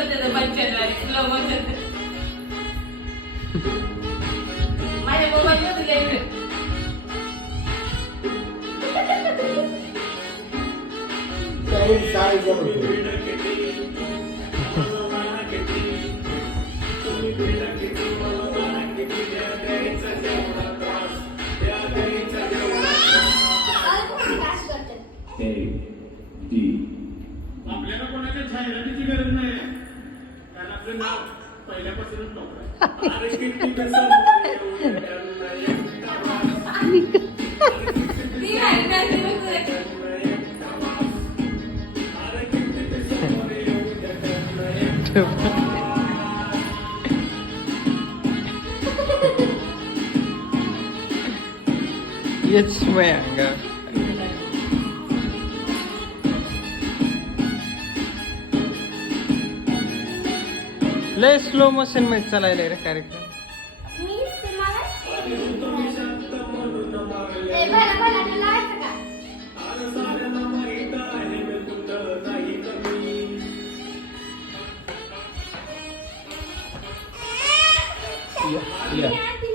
करते panchayat slow motion माझ्या mobile मध्ये आपल्याला कोणाच्या जाहिरातीची गरज नाही कारण आपलं नाव पहिल्यापासूनच नव्हतं अरे किती कसं It's swag. लय स्लो मोशन मध्ये चालायला रे कार्यक्रम. Yeah.